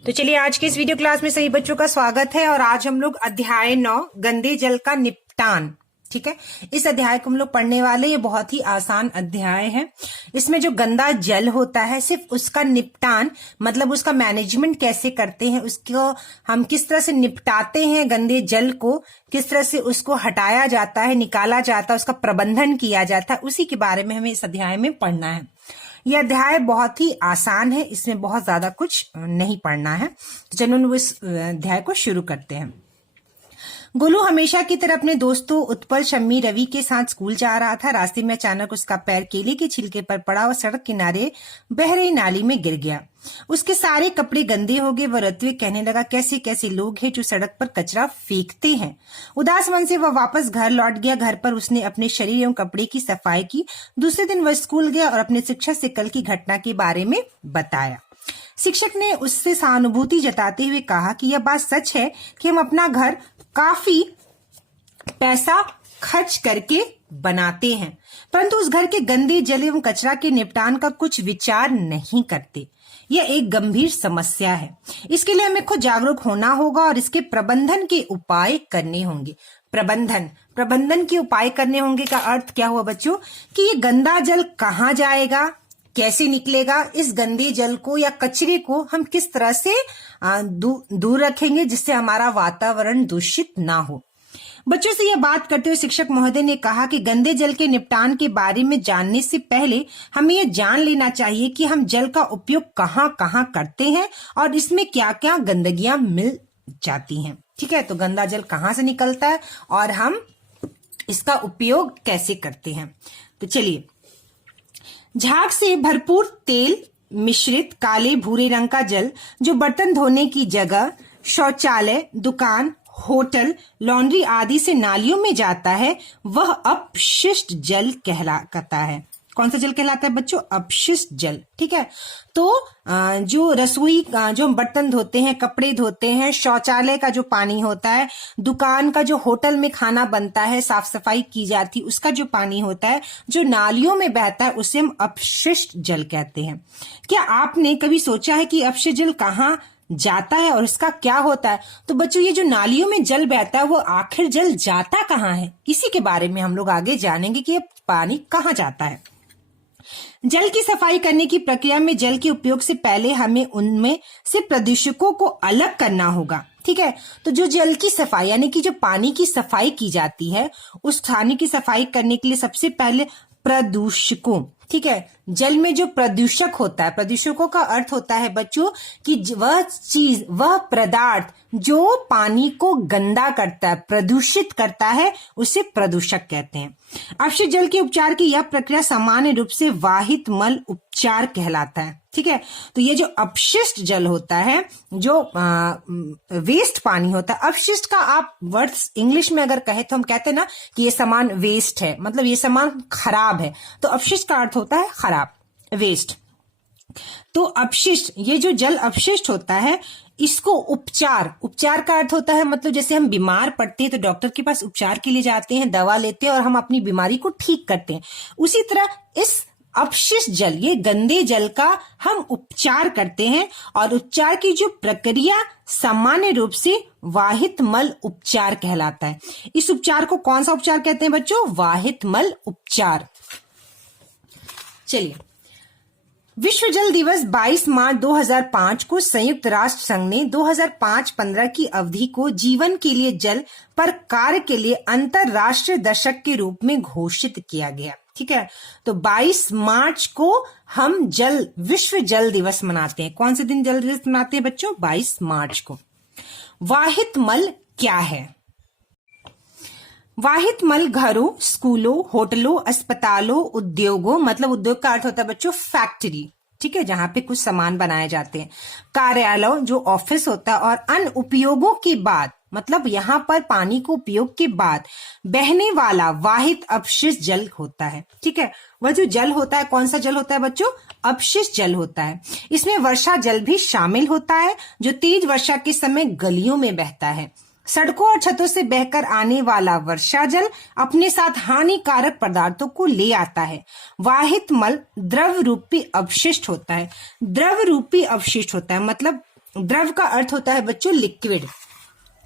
तो चलिए आज के इस वीडियो क्लास में सभी बच्चों का स्वागत है और आज हम लोग अध्याय 9 गंदे जल का निपटान, ठीक है, इस अध्याय को हम लोग पढ़ने वाले। ये बहुत ही आसान अध्याय है। इसमें जो गंदा जल होता है सिर्फ उसका निपटान मतलब उसका मैनेजमेंट कैसे करते हैं, उसको हम किस तरह से निपटाते हैं, गंदे जल को किस तरह से उसको हटाया जाता है, निकाला जाता है, उसका प्रबंधन किया जाता है, उसी के बारे में हमें इस अध्याय में पढ़ना है। यह अध्याय बहुत ही आसान है, इसमें बहुत ज्यादा कुछ नहीं पढ़ना है। तो चलो इस अध्याय को शुरू करते हैं। गोलू हमेशा की तरह अपने दोस्तों उत्पल, शम्मी, रवि के साथ स्कूल जा रहा था। रास्ते में अचानक उसका पैर केले के छिलके पर पड़ा और सड़क किनारे बह रही नाली में गिर गया। उसके सारे कपड़े गंदे हो गए। वह रोते हुए कहने लगा, कैसे कैसे लोग हैं जो सड़क पर कचरा फेंकते हैं। उदास मन से वह वापस घर लौट गया। घर पर उसने अपने शरीर एवं कपड़े की सफाई की। दूसरे दिन वह स्कूल गया और अपने शिक्षक से कल की घटना के बारे में बताया। शिक्षक ने उससे सहानुभूति जताते हुए कहा कि यह बात सच है कि हम अपना घर काफी पैसा खर्च करके बनाते हैं, परंतु उस घर के गंदे जल एवं कचरा के निपटान का कुछ विचार नहीं करते। यह एक गंभीर समस्या है। इसके लिए हमें खुद जागरूक होना होगा और इसके प्रबंधन के उपाय करने होंगे। प्रबंधन के उपाय करने होंगे का अर्थ क्या हुआ बच्चों कि ये गंदा जल कहाँ जाएगा, कैसे निकलेगा, इस गंदे जल को या कचरे को हम किस तरह से दूर रखेंगे जिससे हमारा वातावरण दूषित ना हो। बच्चों से यह बात करते हुए शिक्षक महोदय ने कहा कि गंदे जल के निपटान के बारे में जानने से पहले हमें यह जान लेना चाहिए कि हम जल का उपयोग कहाँ कहाँ करते हैं और इसमें क्या क्या गंदगियां मिल जाती हैं। ठीक है, तो गंदा जल कहाँ से निकलता है और हम इसका उपयोग कैसे करते हैं। तो चलिए, झाग से भरपूर तेल मिश्रित काले भूरे रंग का जल जो बर्तन धोने की जगह, शौचालय, दुकान, होटल, लॉन्ड्री आदि से नालियों में जाता है वह अपशिष्ट जल कहलाता है। कौन सा जल कहलाता है बच्चों? अपशिष्ट जल। ठीक है, तो जो रसोई जो हम बर्तन धोते हैं, कपड़े धोते हैं, शौचालय का जो पानी होता है, दुकान का जो होटल में खाना बनता है, साफ सफाई की जाती, उसका जो पानी होता है, जो नालियों में बहता है, उसे हम अपशिष्ट जल कहते हैं। क्या आपने कभी सोचा है कि अपशिष्ट जल कहाँ जाता है और इसका क्या होता है? तो बच्चों, ये जो नालियों में जल बहता है वो आखिर जल जाता कहाँ है, इसी के बारे में हम लोग आगे जानेंगे कि ये पानी कहाँ जाता है। जल की सफाई करने की प्रक्रिया में जल के उपयोग से पहले हमें उनमें से प्रदूषकों को अलग करना होगा। ठीक है, तो जो जल की सफाई यानी कि जो पानी की सफाई की जाती है, उस पानी की सफाई करने के लिए सबसे पहले प्रदूषकों, ठीक है, जल में जो प्रदूषक होता है, प्रदूषकों का अर्थ होता है बच्चों कि वह चीज, वह पदार्थ जो पानी को गंदा करता है, प्रदूषित करता है, उसे प्रदूषक कहते हैं। अपशिष्ट जल के उपचार की यह प्रक्रिया सामान्य रूप से वाहित मल उपचार कहलाता है। ठीक है, तो ये जो अपशिष्ट जल होता है, जो वेस्ट पानी होता है, अपशिष्ट का आप वर्ड इंग्लिश में अगर कहे तो हम कहते हैं ना कि ये सामान वेस्ट है, मतलब ये सामान खराब है, तो अपशिष्ट का अर्थ होता है खराब, वेस्ट। तो अपशिष्ट, ये जो जल अपशिष्ट होता है, इसको उपचार का अर्थ होता है मतलब जैसे हम बीमार पड़ते हैं तो डॉक्टर के पास उपचार के लिए जाते हैं, दवा लेते हैं और हम अपनी बीमारी को ठीक करते हैं, उसी तरह इस अपशिष्ट जल, ये गंदे जल का हम उपचार करते हैं। और उपचार की जो प्रक्रिया सामान्य रूप से वाहित मल उपचार कहलाता है। इस उपचार को कौन सा उपचार कहते हैं बच्चों? वाहित मल उपचार। चलिए, विश्व जल दिवस 22 मार्च 2005 को संयुक्त राष्ट्र संघ ने 2005-15 की अवधि को जीवन के लिए जल पर कार्य के लिए अंतरराष्ट्रीय दशक के रूप में घोषित किया गया। ठीक है, तो 22 मार्च को हम विश्व जल दिवस मनाते हैं। कौन से दिन जल दिवस मनाते हैं बच्चों? 22 मार्च को। वाहित मल क्या है? वाहित मल घरों, स्कूलों, होटलों, अस्पतालों, उद्योगों, मतलब उद्योग का अर्थ होता है बच्चों फैक्ट्री, ठीक है, जहां पे कुछ सामान बनाए जाते हैं, कार्यालय जो ऑफिस होता है, और अन्य उपयोगों के बाद, मतलब यहाँ पर पानी को उपयोग के बाद बहने वाला वाहित अपशिष्ट जल होता है। ठीक है, वह जो जल होता है, कौन सा जल होता है बच्चों? अपशिष्ट जल होता है। इसमें वर्षा जल भी शामिल होता है जो तेज वर्षा के समय गलियों में बहता है। सड़कों और छतों से बहकर आने वाला वर्षा जल अपने साथ हानिकारक पदार्थों को ले आता है। वाहित मल द्रव रूपी अपशिष्ट होता है। द्रव रूपी अपशिष्ट होता है मतलब द्रव का अर्थ होता है बच्चों लिक्विड।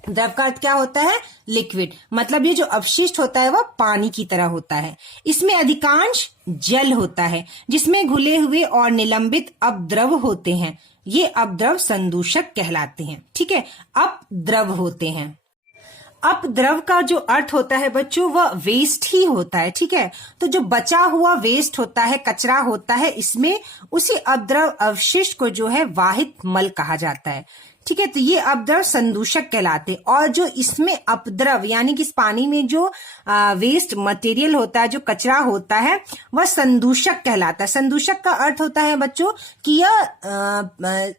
द्रव का अर्थ क्या होता है? लिक्विड। मतलब ये जो अपशिष्ट होता है वह पानी की तरह होता है। इसमें अधिकांश जल होता है जिसमें घुले हुए और निलंबित अपद्रव होते हैं। ये अपद्रव संदूषक कहलाते हैं। ठीक है, अपद्रव होते हैं। अपद्रव का जो अर्थ होता है बच्चों वह वेस्ट ही होता है। ठीक है, तो जो बचा हुआ वेस्ट होता है, कचरा होता है, इसमें उसी अपद्रव अवशिष्ट को जो है वाहित मल कहा जाता है। ठीक है, तो ये अपद्रव संदूषक कहलाते। और जो इसमें अपद्रव यानी कि इस पानी में जो वेस्ट मटेरियल होता है, जो कचरा होता है, वह संदूषक कहलाता है। संदूषक का अर्थ होता है बच्चों कि यह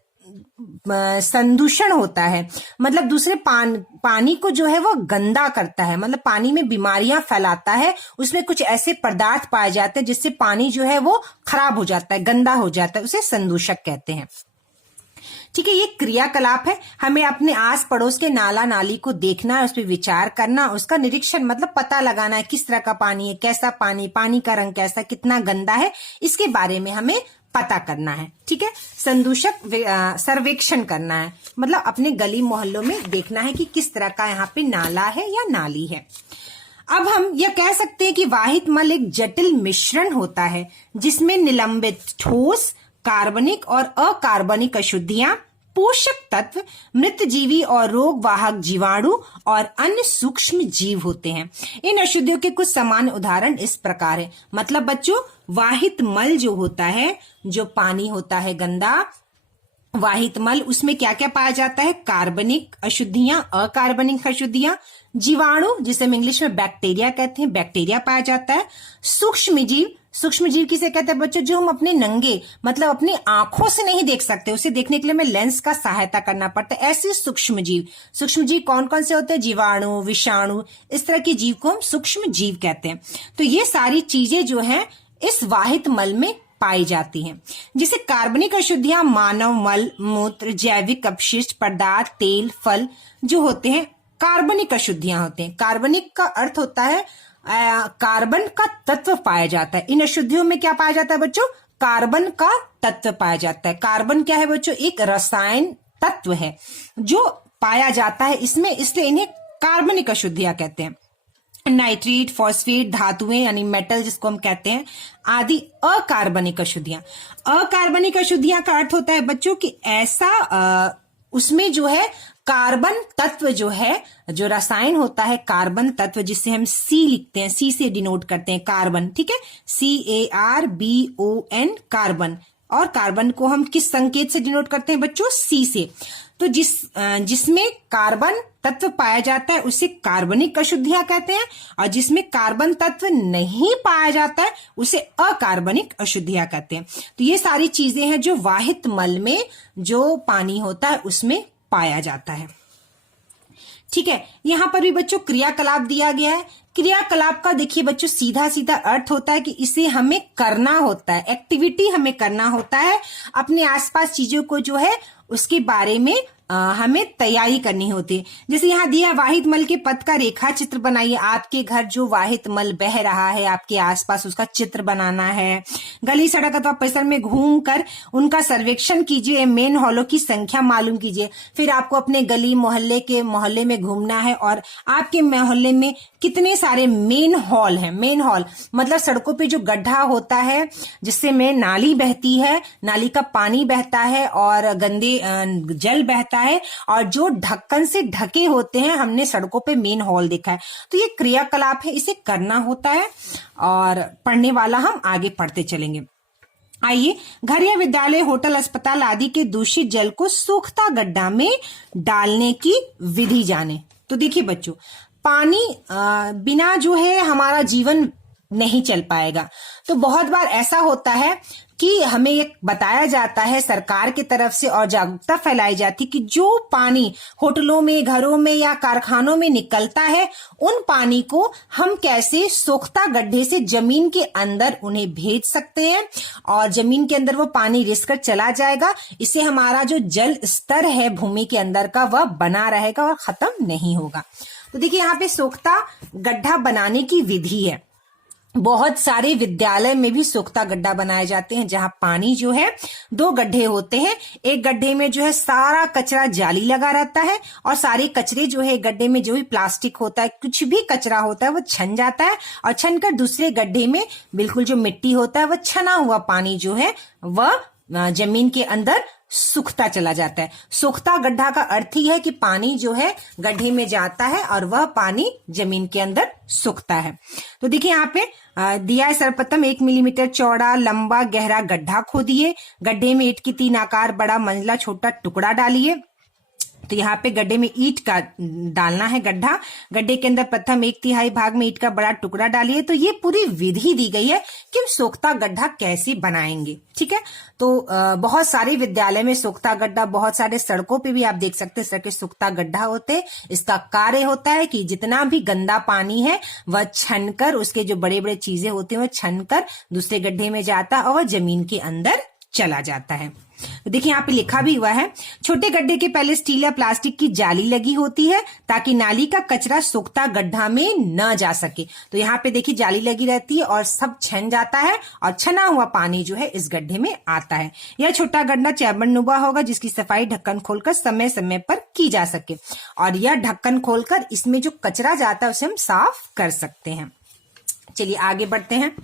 संदूषण होता है, मतलब दूसरे पानी को जो है वो गंदा करता है, मतलब पानी में बीमारियां फैलाता है। उसमें कुछ ऐसे पदार्थ पाए जाते हैं जिससे पानी जो है वो खराब हो जाता है, गंदा हो जाता है, उसे संदूषक कहते हैं। ठीक है, ये क्रियाकलाप है। हमें अपने आस पड़ोस के नाला नाली को देखना है, उस पर विचार करना, उसका निरीक्षण मतलब पता लगाना है किस तरह का पानी है, कैसा पानी, पानी का रंग कैसा, कितना गंदा है, इसके बारे में हमें पता करना है। ठीक है, संदूषक सर्वेक्षण करना है, मतलब अपने गली मोहल्लों में देखना है कि किस तरह का यहाँ पे नाला है या नाली है। अब हम यह कह सकते हैं कि वाहित मल एक जटिल मिश्रण होता है जिसमें निलंबित ठोस, कार्बनिक और अकार्बनिक अशुद्धियां, पोषक तत्व, मृत जीवी और रोग वाहक जीवाणु और अन्य सूक्ष्म जीव होते हैं। इन अशुद्धियों के कुछ सामान्य उदाहरण इस प्रकार है। मतलब बच्चों, वाहित मल जो होता है, जो पानी होता है गंदा, वाहित मल, उसमें क्या क्या पाया जाता है? कार्बनिक अशुद्धियां, अकार्बनिक अशुद्धियां, जीवाणु जिसे हम इंग्लिश में बैक्टीरिया कहते हैं, बैक्टीरिया पाया जाता है, सूक्ष्म जीव, सूक्ष्म जीव किसे कहते हैं बच्चों? जो हम अपने नंगे मतलब अपनी आंखों से नहीं देख सकते, उसे देखने के लिए हमें लेंस का सहायता करना पड़ता है, ऐसे सूक्ष्म जीव। सूक्ष्म जीव कौन कौन से होते हैं? जीवाणु, विषाणु, इस तरह के जीव को हम सूक्ष्म जीव कहते हैं। तो ये सारी चीजें जो है इस वाहित मल में पाई जाती हैं। जिसे कार्बनिक अशुद्धियां मानव मल, मूत्र, जैविक अपशिष्ट पदार्थ, तेल, फल जो होते हैं कार्बनिक अशुद्धियां होते हैं। कार्बनिक का अर्थ होता है कार्बन का तत्व पाया जाता है। इन अशुद्धियों में क्या पाया जाता है बच्चों? कार्बन का तत्व पाया जाता है। कार्बन क्या है बच्चों? एक रसायन तत्व है जो पाया जाता है इसमें, इसलिए इन्हें कार्बनिक अशुद्धियां कहते हैं। नाइट्रेट, फॉस्फेट, धातुएं यानी मेटल जिसको हम कहते हैं, आदि अकार्बनिक अशुद्धियां। अकार्बनिक अशुद्धियां का अर्थ होता है बच्चों कि ऐसा उसमें जो है कार्बन तत्व जो है, जो रसायन होता है कार्बन तत्व, जिसे हम सी लिखते हैं, सी से डिनोट करते हैं कार्बन। ठीक है, CARBON, कार्बन। और कार्बन को हम किस संकेत से डिनोट करते हैं बच्चों? सी से। तो जिसमें कार्बन तत्व पाया जाता है उसे कार्बनिक अशुद्धियां कहते हैं, और जिसमें कार्बन तत्व नहीं पाया जाता है उसे अकार्बनिक अशुद्धियां कहते हैं। तो ये सारी चीजें हैं जो वाहित मल में जो पानी होता है उसमें पाया जाता है। ठीक है, यहां पर भी बच्चों क्रियाकलाप दिया गया है। क्रियाकलाप का देखिए बच्चों सीधा सीधा अर्थ होता है कि इसे हमें करना होता है, एक्टिविटी हमें करना होता है, अपने आसपास चीजों को जो है उसके बारे में हमें तैयारी करनी होती है। जैसे यहाँ दिया वाहित मल के पथ का रेखा चित्र बनाइए। आपके घर जो वाहित मल बह रहा है आपके आसपास, उसका चित्र बनाना है। गली सड़क अथवा परिसर में घूमकर उनका सर्वेक्षण कीजिए, मेन हॉलों की संख्या मालूम कीजिए। फिर आपको अपने गली मोहल्ले में घूमना है और आपके मोहल्ले में कितने सारे मेन हॉल हैं। मेन हॉल मतलब सड़कों पे जो गड्ढा होता है जिससे में नाली बहती है, नाली का पानी बहता है और गंदे जल बहता है, और जो ढक्कन से ढके होते हैं, हमने सड़कों पे मेन हॉल देखा है। तो ये क्रियाकलाप है, इसे करना होता है और पढ़ने वाला हम आगे पढ़ते चलेंगे। आइए, घर या विद्यालय, होटल, अस्पताल आदि के दूषित जल को सूखता गड्ढा में डालने की विधि जाने। तो देखिए बच्चों, पानी बिना जो है हमारा जीवन नहीं चल पाएगा। तो बहुत बार ऐसा होता है कि हमें ये बताया जाता है सरकार की तरफ से और जागरूकता फैलाई जाती कि जो पानी होटलों में, घरों में या कारखानों में निकलता है, उन पानी को हम कैसे सोख्ता गड्ढे से जमीन के अंदर उन्हें भेज सकते हैं और जमीन के अंदर वो पानी रिस कर चला जाएगा। इससे हमारा जो जल स्तर है भूमि के अंदर का वह बना रहेगा और खत्म नहीं होगा। तो देखिए यहाँ पे सोख्ता गड्ढा बनाने की विधि है। बहुत सारे विद्यालय में भी सोख्ता गड्ढा बनाए जाते हैं, जहां पानी जो है 2 गड्ढे होते हैं। एक गड्ढे में जो है सारा कचरा जाली लगा रहता है और सारे कचरे जो है एक गड्ढे में जो भी प्लास्टिक होता है, कुछ भी कचरा होता है वो छन जाता है और छन कर दूसरे गड्ढे में बिल्कुल जो मिट्टी होता है वह छना हुआ पानी जो है वह जमीन के अंदर सूखता चला जाता है। सूखता गड्ढा का अर्थ ही है कि पानी जो है गड्ढे में जाता है और वह पानी जमीन के अंदर सूखता है। तो देखिए यहाँ पे दिया है, सर्वप्रथम 1 मिलीमीटर चौड़ा लंबा गहरा गड्ढा खोदिए, गड्ढे में ईंट की 3 आकार बड़ा मंजिला छोटा टुकड़ा डालिए। तो यहाँ पे गड्ढे में ईंट का डालना है गड्ढा, गड्ढे के अंदर प्रथम 1/3 भाग में ईंट का बड़ा टुकड़ा डालिए। तो ये पूरी विधि दी गई है कि हम सोख्ता गड्ढा कैसे बनाएंगे, ठीक है। तो बहुत सारे विद्यालय में सोख्ता गड्ढा, बहुत सारे सड़कों पे भी आप देख सकते हैं सड़कें सोख्ता गड्ढा होते हैं। इसका कार्य होता है कि जितना भी गंदा पानी है वह छनकर, उसके जो बड़े बड़े चीजें होते हैं वह छनकर दूसरे गड्ढे में जाता है और वह जमीन के अंदर चला जाता है। तो देखिए यहाँ पे लिखा भी हुआ है, छोटे गड्ढे के पहले स्टील या प्लास्टिक की जाली लगी होती है ताकि नाली का कचरा सोख्ता गड्ढा में न जा सके। तो यहाँ पे देखिए जाली लगी रहती है और सब छन जाता है और छना हुआ पानी जो है इस गड्ढे में आता है। यह छोटा गड्ढा चैम्बरनुमा होगा जिसकी सफाई ढक्कन खोलकर समय समय पर की जा सके और यह ढक्कन खोलकर इसमें जो कचरा जाता है उसे हम साफ कर सकते हैं। चलिए आगे बढ़ते हैं।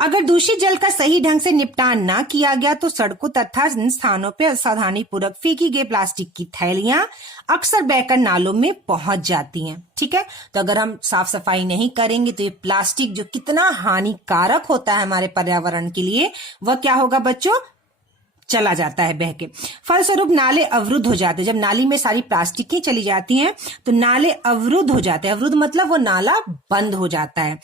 अगर दूषित जल का सही ढंग से निपटान ना किया गया तो सड़कों तथा स्थानों पर असावधानी पूर्वक फेंकी गई प्लास्टिक की थैलियां अक्सर बहकर नालों में पहुंच जाती हैं, ठीक है। तो अगर हम साफ सफाई नहीं करेंगे तो ये प्लास्टिक जो कितना हानिकारक होता है हमारे पर्यावरण के लिए, वह क्या होगा बच्चों, चला जाता है बह के। फलस्वरूप नाले अवरुद्ध हो जाते हैं। जब नाली में सारी प्लास्टिकें चली जाती हैं तो नाले अवरुद्ध हो जाते हैं। अवरुद्ध मतलब वो नाला बंद हो जाता है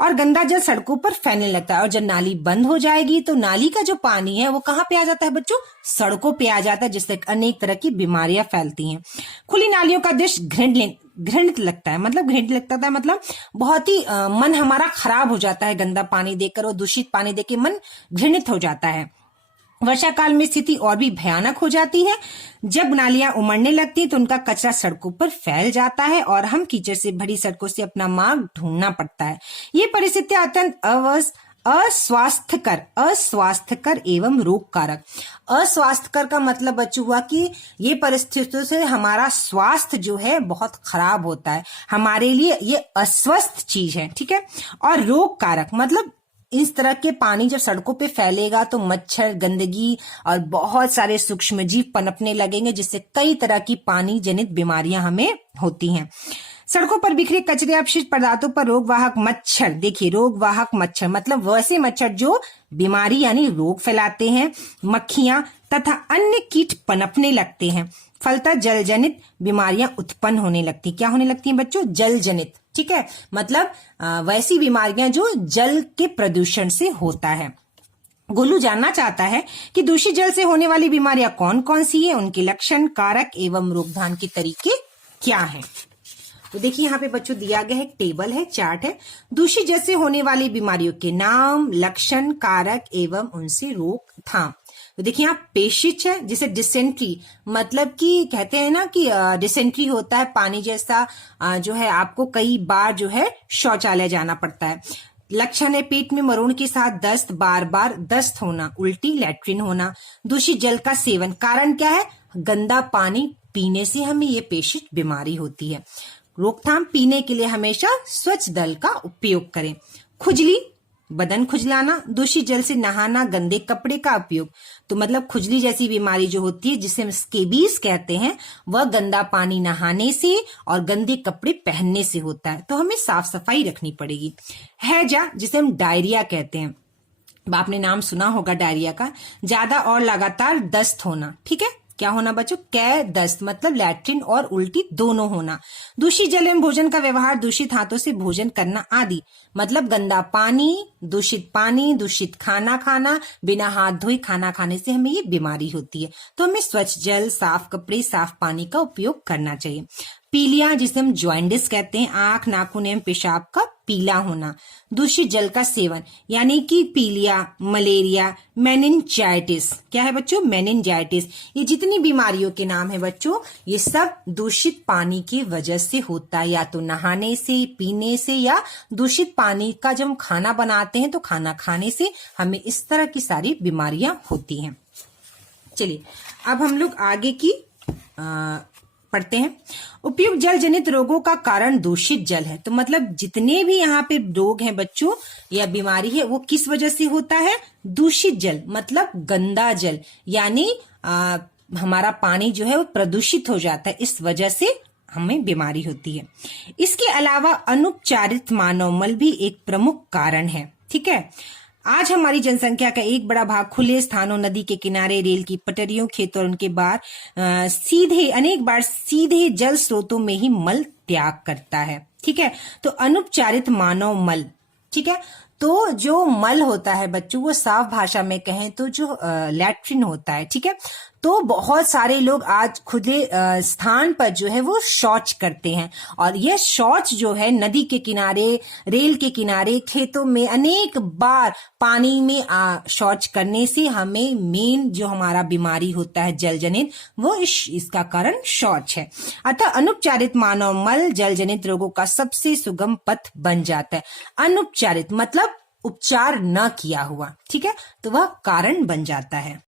और गंदा जल सड़कों पर फैलने लगता है। और जब नाली बंद हो जाएगी तो नाली का जो पानी है वो कहाँ पे आ जाता है बच्चों, सड़कों पे आ जाता है, जिससे अनेक तरह की बीमारियां फैलती हैं। खुली नालियों का दृश्य घृणित लगता है, मतलब बहुत ही मन हमारा खराब हो जाता है गंदा पानी देखकर और दूषित पानी देख के मन घृणित हो जाता है। वर्षा काल में स्थिति और भी भयानक हो जाती है। जब नालियां उमड़ने लगती तो उनका कचरा सड़कों पर फैल जाता है और हम कीचड़ से भरी सड़कों से अपना मार्ग ढूंढना पड़ता है। ये परिस्थितियां अत्यंत अस्वास्थ्यकर एवं रोगकारक। अस्वास्थ्यकर का मतलब बच्चों हुआ कि ये परिस्थितियों से हमारा स्वास्थ्य जो है बहुत खराब होता है, हमारे लिए ये अस्वस्थ चीज है, ठीक है। और रोगकारक मतलब इस तरह के पानी जब सड़कों पे फैलेगा तो मच्छर, गंदगी और बहुत सारे सूक्ष्म जीव पनपने लगेंगे, जिससे कई तरह की पानी जनित बीमारियां हमें होती हैं। सड़कों पर बिखरे कचरे अपशिष्ट पदार्थों पर रोगवाहक मच्छर, देखिए रोगवाहक मच्छर मतलब वैसे मच्छर जो बीमारी यानी रोग फैलाते हैं, मक्खियां तथा अन्य कीट पनपने लगते हैं। फलतः जल जनित बीमारियां उत्पन्न होने लगती। क्या होने लगती हैं बच्चों, जल जनित, ठीक है, मतलब वैसी बीमारियां जो जल के प्रदूषण से होता है। गोलू जानना चाहता है कि दूषित जल से होने वाली बीमारियां कौन कौन सी है, उनके लक्षण, कारक एवं रोकथाम के तरीके क्या हैं। तो देखिए यहाँ पे बच्चों दिया गया है, एक टेबल है, चार्ट है। दूषित जल से होने वाली बीमारियों के नाम, लक्षण, कारक एवं उनसे रोकथाम। तो देखिए यहाँ पेशिश है, जिसे डिसेंट्री मतलब कि कहते हैं ना कि डिसेंट्री होता है पानी जैसा जो है आपको कई बार जो है शौचालय जाना पड़ता है। लक्षण है पेट में मरोड़ के साथ दस्त, बार बार दस्त होना, उल्टी, लैट्रिन होना। दूषित जल का सेवन, कारण क्या है, गंदा पानी पीने से हमें ये पेशिश बीमारी होती है। रोकथाम, पीने के लिए हमेशा स्वच्छ जल का उपयोग करें। खुजली, बदन खुजलाना, दूषित जल से नहाना, गंदे कपड़े का उपयोग, तो मतलब खुजली जैसी बीमारी जो होती है जिसे हम स्केबीज कहते हैं, वह गंदा पानी नहाने से और गंदे कपड़े पहनने से होता है, तो हमें साफ सफाई रखनी पड़ेगी। हैजा, जिसे हम डायरिया कहते हैं, आपने नाम सुना होगा डायरिया का, ज्यादा और लगातार दस्त होना, ठीक है, क्या होना बच्चों, कै दस्त मतलब लैट्रिन और उल्टी दोनों होना। दूषित जल एवं भोजन का व्यवहार, दूषित हाथों से भोजन करना आदि, मतलब गंदा पानी, दूषित खाना खाना, बिना हाथ धोए खाना खाने से हमें ये बीमारी होती है। तो हमें स्वच्छ जल, साफ कपड़े, साफ पानी का उपयोग करना चाहिए। पीलिया जिसे हम जॉइंडिस कहते हैं, आंख, नाखून एवं पेशाब का पीला होना। दूषित जल का सेवन यानी कि पीलिया, मलेरिया, मेनिनजाइटिस, क्या है बच्चों, मेनिनजाइटिस, ये जितनी बीमारियों के नाम है बच्चों, ये सब दूषित पानी की वजह से होता है, या तो नहाने से, पीने से, या दूषित पानी का जब हम खाना बनाते हैं तो खाना खाने से हमें इस तरह की सारी बीमारियां होती हैं। चलिए अब हम लोग आगे की पढ़ते हैं। उपयुक्त जल जनित रोगों का कारण दूषित जल है। तो मतलब जितने भी यहाँ पे रोग हैं बच्चों या बीमारी है वो किस वजह से होता है, दूषित जल मतलब गंदा जल, यानी हमारा पानी जो है वो प्रदूषित हो जाता है, इस वजह से हमें बीमारी होती है। इसके अलावा अनुपचारित मानव मल भी एक प्रमुख कारण है। ठीक है, आज हमारी जनसंख्या का एक बड़ा भाग खुले स्थानों, नदी के किनारे, रेल की पटरियों, खेतों और उनके अनेक बार सीधे जल स्रोतों में ही मल त्याग करता है। ठीक है, तो अनुपचारित मानव मल, ठीक है, तो जो मल होता है बच्चों वो साफ भाषा में कहें तो जो लैट्रिन होता है। ठीक है, तो बहुत सारे लोग आज खुले स्थान पर जो है वो शौच करते हैं, और यह शौच जो है नदी के किनारे, रेल के किनारे, खेतों में अनेक बार पानी में शौच करने से हमें मेन जो हमारा बीमारी होता है जल जनित, वो इसका कारण शौच है। अतः अनुपचारित मानव मल जल जनित रोगों का सबसे सुगम पथ बन जाता है। अनुपचारित मतलब उपचार न किया हुआ, ठीक है, तो वह कारण बन जाता है।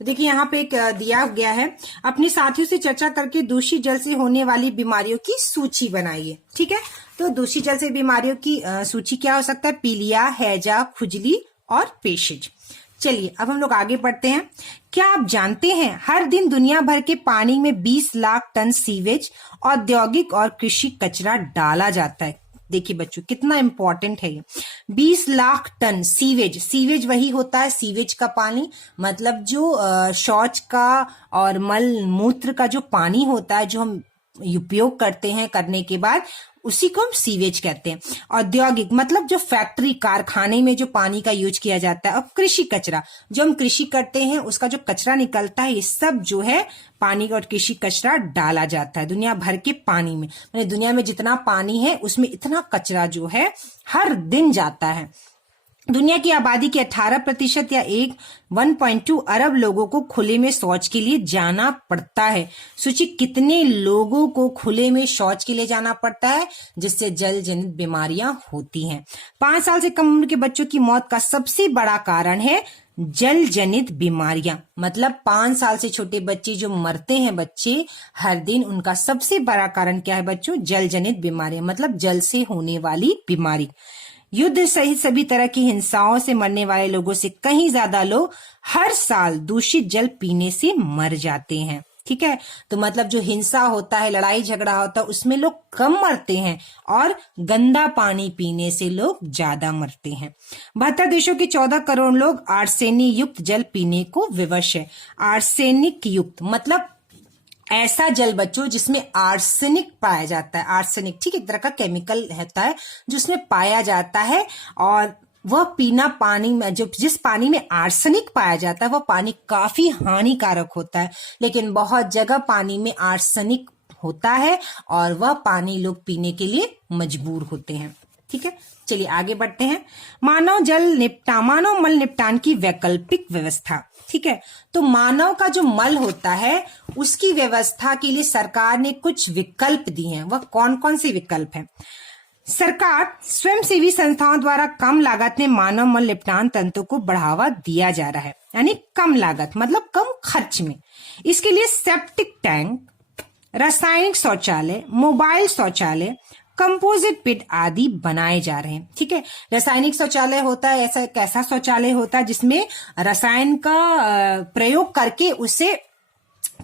देखिए यहाँ पे एक दिया गया है, अपने साथियों से चर्चा करके दूषित जल से होने वाली बीमारियों की सूची बनाइए। ठीक है, तो दूषित जल से बीमारियों की सूची क्या हो सकता है, पीलिया, हैजा, खुजली और पेशिश। चलिए अब हम लोग आगे बढ़ते हैं। क्या आप जानते हैं हर दिन दुनिया भर के पानी में 20 लाख टन सीवेज, औद्योगिक और कृषि कचरा डाला जाता है। देखिए बच्चों कितना इंपॉर्टेंट है ये, 20 लाख टन सीवेज। सीवेज वही होता है सीवेज का पानी, मतलब जो शौच का और मल मूत्र का जो पानी होता है जो हम उपयोग करते हैं करने के बाद, उसी को हम सीवेज कहते हैं। औद्योगिक मतलब जो फैक्ट्री कारखाने में जो पानी का यूज किया जाता है। और कृषि कचरा, जो हम कृषि करते हैं उसका जो कचरा निकलता है, ये सब जो है पानी और कृषि कचरा डाला जाता है दुनिया भर के पानी में। मतलब दुनिया में जितना पानी है उसमें इतना कचरा जो है हर दिन जाता है। दुनिया की आबादी के 18% या 1.2 अरब लोगों को खुले में शौच के लिए जाना पड़ता है। सोचिए कितने लोगों को खुले में शौच के लिए जाना पड़ता है, जिससे जल जनित बीमारियां होती हैं। 5 साल से कम उम्र के बच्चों की मौत का सबसे बड़ा कारण है जल जनित बीमारियां। मतलब 5 साल से छोटे बच्चे जो मरते हैं बच्चे हर दिन, उनका सबसे बड़ा कारण क्या है बच्चों, जल जनित बीमारियां, मतलब जल से होने वाली बीमारी। युद्ध सहित सभी तरह की हिंसाओं से मरने वाले लोगों से कहीं ज्यादा लोग हर साल दूषित जल पीने से मर जाते हैं। ठीक है, तो मतलब जो हिंसा होता है, लड़ाई झगड़ा होता है, उसमें लोग कम मरते हैं और गंदा पानी पीने से लोग ज्यादा मरते हैं। 72 देशों के 14 करोड़ लोग आर्सेनिक युक्त जल पीने को विवश है। आर्सेनिक युक्त मतलब ऐसा जल बच्चों जिसमें आर्सेनिक पाया जाता है। आर्सेनिक ठीक एक तरह का केमिकल होता है जिसमें पाया जाता है, और वह पीना पानी में, जो जिस पानी में आर्सेनिक पाया जाता है वह पानी काफी हानिकारक होता है। लेकिन बहुत जगह पानी में आर्सेनिक होता है और वह पानी लोग पीने के लिए मजबूर होते हैं। ठीक है, चलिए आगे बढ़ते हैं। मानव मल निपटान की वैकल्पिक व्यवस्था। ठीक है, तो मानव का जो मल होता है उसकी व्यवस्था के लिए सरकार ने कुछ विकल्प दिए हैं। वह कौन कौन से विकल्प हैं? सरकार स्वयंसेवी संस्थाओं द्वारा कम लागत में मानव मल निपटान तंत्र को बढ़ावा दिया जा रहा है, यानी कम लागत मतलब कम खर्च में। इसके लिए सेप्टिक टैंक, रासायनिक शौचालय, मोबाइल शौचालय, कंपोजिट पिट आदि बनाए जा रहे हैं। ठीक है, रासायनिक शौचालय होता है ऐसा कैसा शौचालय होता है जिसमें रसायन का प्रयोग करके उसे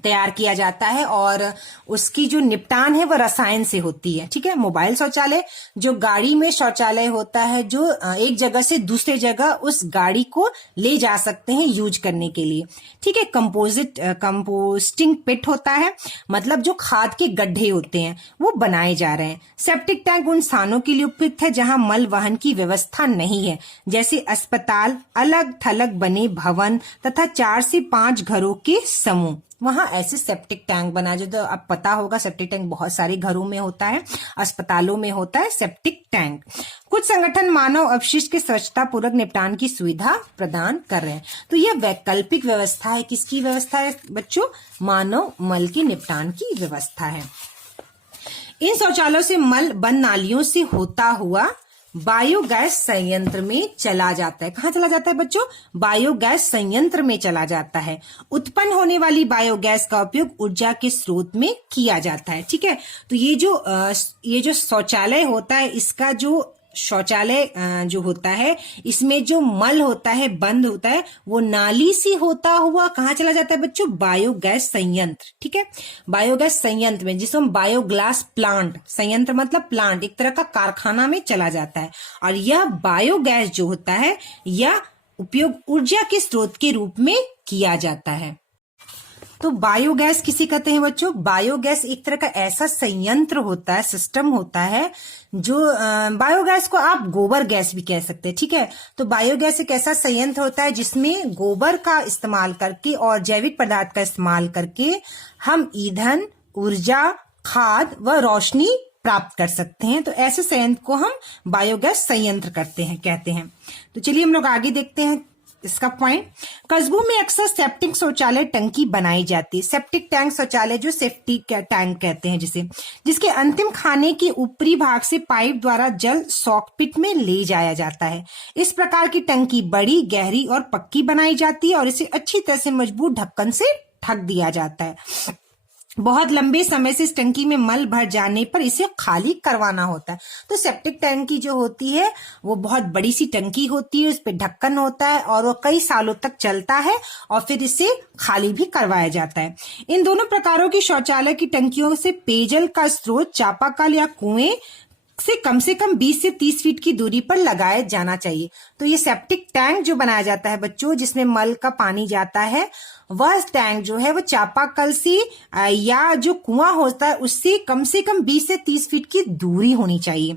तैयार किया जाता है और उसकी जो निपटान है वह रसायन से होती है। ठीक है, मोबाइल शौचालय जो गाड़ी में शौचालय होता है, जो एक जगह से दूसरे जगह उस गाड़ी को ले जा सकते हैं यूज करने के लिए। ठीक है, कंपोस्टिंग पिट होता है, मतलब जो खाद के गड्ढे होते हैं वो बनाए जा रहे हैं। सेप्टिक टैंक उन स्थानों के लिए उपयुक्त है जहां मल वहन की व्यवस्था नहीं है, जैसे अस्पताल, अलग थलग बने भवन तथा 4 से 5 घरों के समूह। वहां ऐसे सेप्टिक टैंक बनाए जो, तो अब पता होगा सेप्टिक टैंक बहुत सारे घरों में होता है, अस्पतालों में होता है सेप्टिक टैंक। कुछ संगठन मानव अपशिष्ट के स्वच्छता पूर्वक निपटान की सुविधा प्रदान कर रहे हैं। तो यह वैकल्पिक व्यवस्था है। किसकी व्यवस्था है बच्चों? मानव मल के निपटान की व्यवस्था है। इन शौचालयों से मल बंद नालियों से होता हुआ बायोगैस संयंत्र में चला जाता है। कहाँ चला जाता है बच्चों? बायोगैस संयंत्र में चला जाता है। उत्पन्न होने वाली बायोगैस का उपयोग ऊर्जा के स्रोत में किया जाता है। ठीक है, तो ये जो शौचालय होता है, इसका जो शौचालय जो होता है, इसमें जो मल होता है, बंद होता है, वो नाली से होता हुआ कहाँ चला जाता है बच्चों? बायोगैस संयंत्र। ठीक है, बायोगैस संयंत्र में, जिसको हम बायोगैस प्लांट, संयंत्र मतलब प्लांट, एक तरह का कारखाना में चला जाता है। और यह बायोगैस जो होता है, यह उपयोग ऊर्जा के स्रोत के रूप में किया जाता है। तो बायोगैस किसे कहते हैं बच्चों? बायोगैस एक तरह का ऐसा संयंत्र होता है, सिस्टम होता है, जो बायोगैस को आप गोबर गैस भी कह सकते हैं। ठीक है, तो बायोगैस एक ऐसा संयंत्र होता है जिसमें गोबर का इस्तेमाल करके और जैविक पदार्थ का इस्तेमाल करके हम ईंधन, ऊर्जा, खाद व रोशनी प्राप्त कर सकते हैं। तो ऐसे संयंत्र को हम बायोगैस संयंत्र कहते हैं। तो चलिए हम लोग आगे देखते हैं इसका पॉइंट। कस्बों में अक्सर सेप्टिक शौचालय टंकी बनाई जाती है। सेप्टिक टैंक शौचालय जो सेप्टिक टैंक कहते हैं जिसके अंतिम खाने के ऊपरी भाग से पाइप द्वारा जल सॉकपिट में ले जाया जाता है। इस प्रकार की टंकी बड़ी, गहरी और पक्की बनाई जाती है और इसे अच्छी तरह से मजबूत ढक्कन से ढक दिया जाता है। बहुत लंबे समय से इस टंकी में मल भर जाने पर इसे खाली करवाना होता है। तो सेप्टिक टैंकी जो होती है वो बहुत बड़ी सी टंकी होती है, उस पे ढक्कन होता है और वो कई सालों तक चलता है और फिर इसे खाली भी करवाया जाता है। इन दोनों प्रकारों की शौचालय की टंकियों से पेयजल का स्रोत चापाकल या कुएं से कम 20 से 30 फीट की दूरी पर लगाया जाना चाहिए। तो ये सेप्टिक टैंक जो बनाया जाता है बच्चों, जिसमें मल का पानी जाता है, वह टैंक जो है वो चापाकल से या जो कुआं होता है उससे कम 20 से 30 फीट की दूरी होनी चाहिए।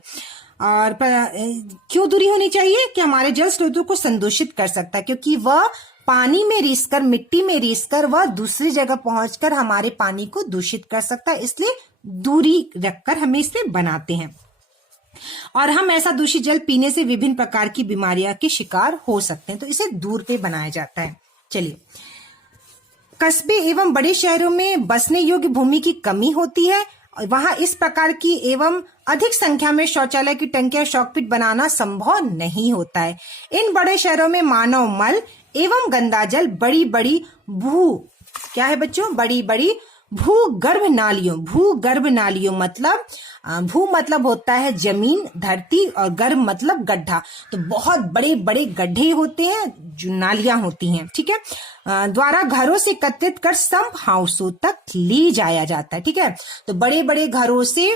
और क्यों दूरी होनी चाहिए? कि हमारे जल स्रोतों को संदूषित कर सकता है, क्योंकि वह पानी में रिसकर, मिट्टी में रिसकर वह दूसरी जगह पहुंचकर हमारे पानी को दूषित कर सकता है। इसलिए दूरी रखकर हमें इसे बनाते हैं। और हम ऐसा दूषित जल पीने से विभिन्न प्रकार की बीमारियां के शिकार हो सकते हैं, तो इसे दूर पे बनाया जाता है। चलिए, कस्बे एवं बड़े शहरों में बसने योग्य भूमि की कमी होती है, वहां इस प्रकार की एवं अधिक संख्या में शौचालय की टंकियां, शॉकपिट बनाना संभव नहीं होता है। इन बड़े शहरों में मानव मल एवं गंदा जल बड़ी बड़ी भूगर्भ नालियों मतलब भू मतलब होता है जमीन, धरती, और गर्भ मतलब गड्ढा। तो बहुत बड़े बड़े गड्ढे होते हैं जो नालियां होती हैं, ठीक है, द्वारा घरों से एकत्रित कर संप हाउसों तक ले जाया जाता है। ठीक है, तो बड़े बड़े घरों से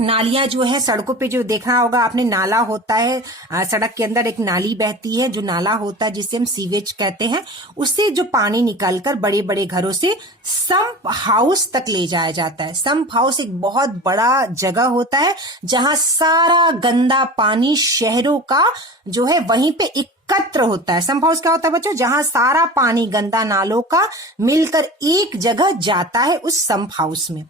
नालियां जो है, सड़कों पे जो देखना होगा आपने, नाला होता है, सड़क के अंदर एक नाली बहती है, जो नाला होता है जिसे हम सीवेज कहते हैं, उससे जो पानी निकलकर बड़े बड़े घरों से संप हाउस तक ले जाया जाता है। संप हाउस एक बहुत बड़ा जगह होता है जहां सारा गंदा पानी शहरों का जो है वहीं पे एकत्र होता है। संप हाउस क्या होता है बच्चों? जहां सारा पानी गंदा नालों का मिलकर एक जगह जाता है, उस संप हाउस में।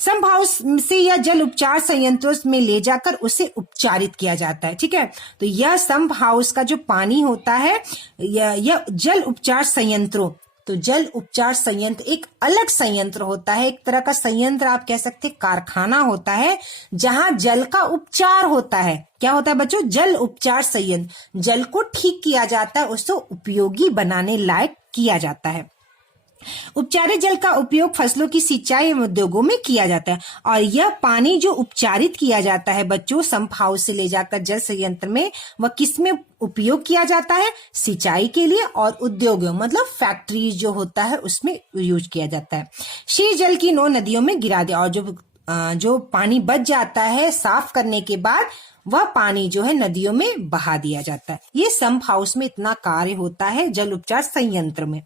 संप हाउस से या जल उपचार संयंत्रों में ले जाकर उसे उपचारित किया जाता है। ठीक है, तो यह संप हाउस का जो पानी होता है, यह जल उपचार संयंत्रों, तो जल उपचार संयंत्र एक अलग संयंत्र होता है, एक तरह का संयंत्र आप कह सकते हैं, कारखाना होता है जहां जल का उपचार होता है। क्या होता है बच्चों? जल उपचार संयंत्र, जल को ठीक किया जाता है, उसको उपयोगी बनाने लायक किया जाता है। उपचारित जल का उपयोग फसलों की सिंचाई एवं उद्योगों में किया जाता है, और यह पानी जो उपचारित किया जाता है बच्चों संप हाउस से ले जाकर जल संयंत्र में, वह किसमें उपयोग किया जाता है? सिंचाई के लिए और उद्योगों मतलब फैक्ट्री जो होता है उसमें यूज किया जाता है। शेष जल की नदियों में गिरा दिया, और जो पानी बच जाता है साफ करने के बाद वह पानी जो है नदियों में बहा दिया जाता है। ये सम्प हाउस में इतना कार्य होता है जल उपचार संयंत्र में।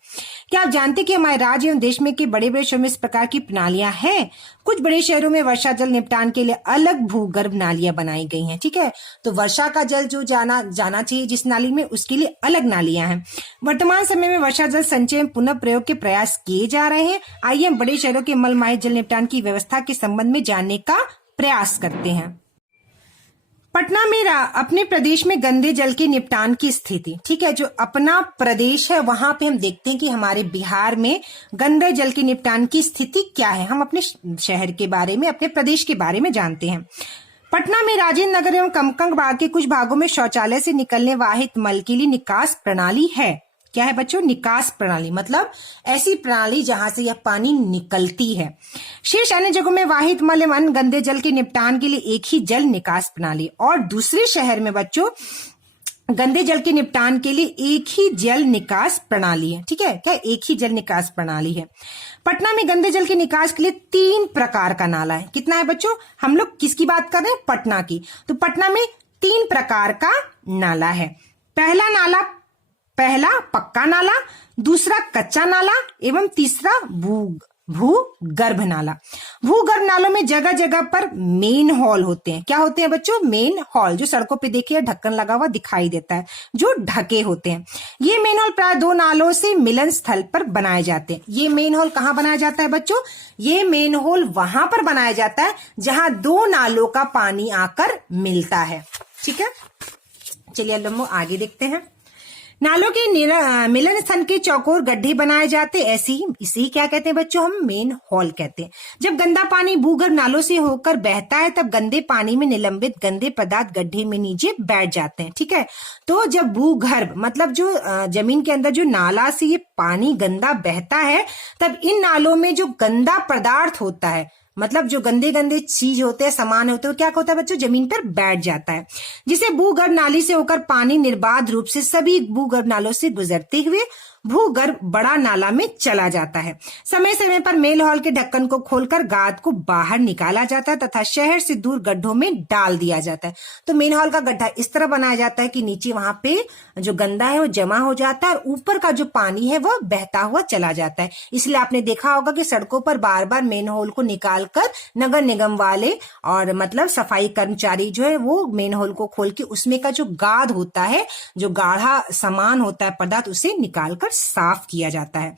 क्या आप जानते हैं कि हमारे राज्य एवं देश में के बड़े बड़े शहरों में इस प्रकार की प्रणालियां हैं? कुछ बड़े शहरों में वर्षा जल निपटान के लिए अलग भूगर्भ नालियां बनाई गई हैं। ठीक है, तो वर्षा का जल जो जाना चाहिए जिस नाली में, उसके लिए अलग नालियां हैं। वर्तमान समय में वर्षा जल संचय में पुनः प्रयोग के प्रयास किए जा रहे हैं। आइए हम बड़े शहरों के मलमाहित जल निपटान की व्यवस्था के संबंध में जानने का प्रयास करते हैं। पटना में अपने प्रदेश में गंदे जल के निपटान की स्थिति। ठीक है, जो अपना प्रदेश है वहां पे हम देखते हैं कि हमारे बिहार में गंदे जल के निपटान की स्थिति क्या है। हम अपने शहर के बारे में, अपने प्रदेश के बारे में जानते हैं। पटना में राजेंद्र नगर एवं कंकड़ बाग के कुछ भागों में शौचालय से निकलने वाहित मल के लिए निकास प्रणाली है। क्या है बच्चों? निकास प्रणाली, मतलब ऐसी प्रणाली जहां से यह पानी निकलती है। शेष अन्य जगहों में वाहित मल एवं गंदे जल के निपटान के लिए एक ही जल निकास प्रणाली, और दूसरे शहर में बच्चों गंदे जल के निपटान के लिए एक ही जल निकास प्रणाली है। ठीक है, क्या एक ही जल निकास प्रणाली है। पटना में गंदे जल के निकास के लिए 3 प्रकार का नाला है। कितना है बच्चों? हम लोग किसकी बात कर रहे हैं? पटना की। तो पटना में 3 प्रकार का नाला है। पहला पक्का नाला, दूसरा कच्चा नाला एवं तीसरा भूगर्भ नाला। भूगर्भ नालों में जगह जगह पर मेन हॉल होते हैं। क्या होते हैं बच्चों? मेन हॉल, जो सड़कों पे देखिए ढक्कन लगा हुआ दिखाई देता है, जो ढके होते हैं। ये मेन हॉल प्राय 2 नालों से मिलन स्थल पर बनाए जाते हैं। ये मेन हॉल कहाँ बनाया जाता है बच्चों? ये मेन हॉल वहां पर बनाया जाता है जहां 2 नालों का पानी आकर मिलता है। ठीक है, चलिए अब हम आगे देखते हैं। नालों के मिलन स्थान के चौकोर गड्ढे बनाए जाते, इसे ही क्या कहते हैं बच्चों? हम मेन हॉल कहते हैं। जब गंदा पानी भूगर्भ नालों से होकर बहता है तब गंदे पानी में निलंबित गंदे पदार्थ गड्ढे में नीचे बैठ जाते हैं। ठीक है, तो जब भूगर्भ मतलब जो जमीन के अंदर जो नाला से ये पानी गंदा बहता है, तब इन नालों में जो गंदा पदार्थ होता है, मतलब जो गंदे गंदे चीज होते हैं, सामान होते हैं, क्या होता है बच्चों? जमीन पर बैठ जाता है, जिसे भूगर्भ नाली से होकर पानी निर्बाध रूप से सभी भूगर्भ नालों से गुजरते हुए भूगर्भ बड़ा नाला में चला जाता है। समय समय पर मेल हॉल के ढक्कन को खोलकर गाद को बाहर निकाला जाता है तथा शहर से दूर गड्ढों में डाल दिया जाता है। तो मेन हॉल का गड्ढा इस तरह बनाया जाता है कि नीचे वहां पे जो गंदा है वो जमा हो जाता है और ऊपर का जो पानी है वो बहता हुआ चला जाता है। इसलिए आपने देखा होगा कि सड़कों पर बार बार मेन हॉल को निकालकर नगर निगम वाले और मतलब सफाई कर्मचारी जो है वो मेन हॉल को खोल के उसमें का जो गाद होता है, जो गाढ़ा सामान होता है पदार्थ, उसे निकालकर साफ किया जाता है।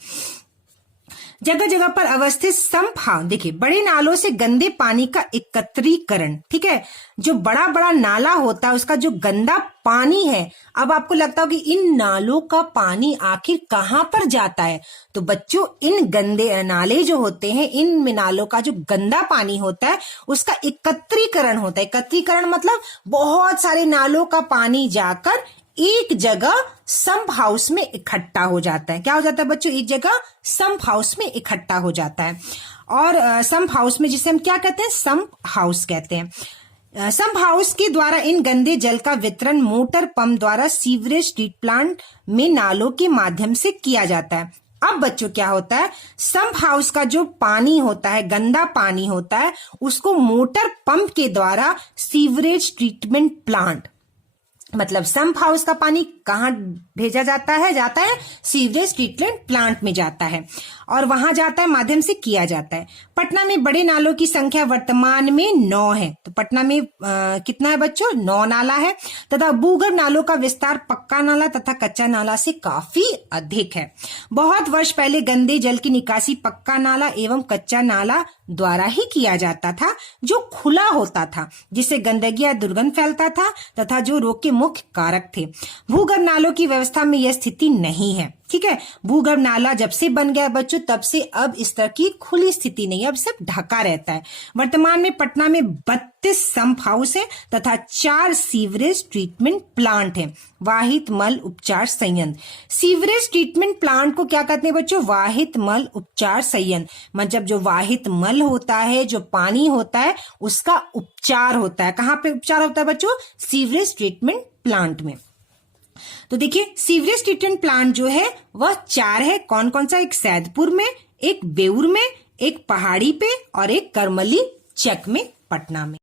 जगह जगह पर अवस्थित सम्प हाउस, देखिए बड़े नालों से गंदे पानी का एकत्रीकरण। ठीक है, जो बड़ा बड़ा नाला होता है उसका जो गंदा पानी है, अब आपको लगता हो कि इन नालों का पानी आखिर कहां पर जाता है? तो बच्चों इन गंदे नाले जो होते हैं, इन नालों का जो गंदा पानी होता है उसका एकत्रीकरण होता है। एकत्रीकरण मतलब बहुत सारे नालों का पानी जाकर एक जगह सम्प हाउस में इकट्ठा हो जाता है। क्या हो जाता है बच्चों? एक जगह सम्प हाउस में इकट्ठा हो जाता है। और सम्प हाउस में जिसे हम क्या कहते हैं? सम्प हाउस कहते हैं। सम्प हाउस के द्वारा इन गंदे जल का वितरण मोटर पंप द्वारा सीवरेज ट्रीट प्लांट में नालों के माध्यम से किया जाता है। अब बच्चों क्या होता है? सम्प हाउस का जो पानी होता है, गंदा पानी होता है, उसको मोटर पंप के द्वारा सीवरेज ट्रीटमेंट प्लांट, मतलब सम्प हाउस का पानी कहाँ भेजा जाता है सीवरेज ट्रीटमेंट प्लांट में जाता है और वहां जाता है, माध्यम से किया जाता है। पटना में बड़े नालों की संख्या वर्तमान में 9 है। तो पटना में कितना है बच्चों? 9 नाला है तथा भूगर्भ नालों का विस्तार पक्का नाला तथा कच्चा नाला से काफी अधिक है। बहुत वर्ष पहले गंदे जल की निकासी पक्का नाला एवं कच्चा नाला द्वारा ही किया जाता था, जो खुला होता था, जिससे गंदगी या दुर्गंध फैलता था तथा जो रोग के मुख्य कारक थे। भूगर्भ नालों की व्यवस्था में यह स्थिति नहीं है। ठीक है, भूगर्भ नाला जब से बन गया बच्चों, तब से अब इस तरह की खुली स्थिति नहीं है, अब सब ढका रहता है। वर्तमान में पटना में 32 सम्प हाउस है तथा 4 सीवरेज ट्रीटमेंट प्लांट है। वाहित मल उपचार संयंत्र, सीवरेज ट्रीटमेंट प्लांट को क्या कहते हैं बच्चों? वाहित मल उपचार संयंत्र। मतलब जो वाहित मल होता है, जो पानी होता है, उसका उपचार होता है। कहाँ पे उपचार होता है बच्चों? सीवरेज ट्रीटमेंट प्लांट में। तो देखिए सीवरेज ट्रीटमेंट प्लांट जो है वह 4 है। कौन कौन सा? एक सैदपुर में, एक बेउर में, एक पहाड़ी पे और एक करमली चक में, पटना में।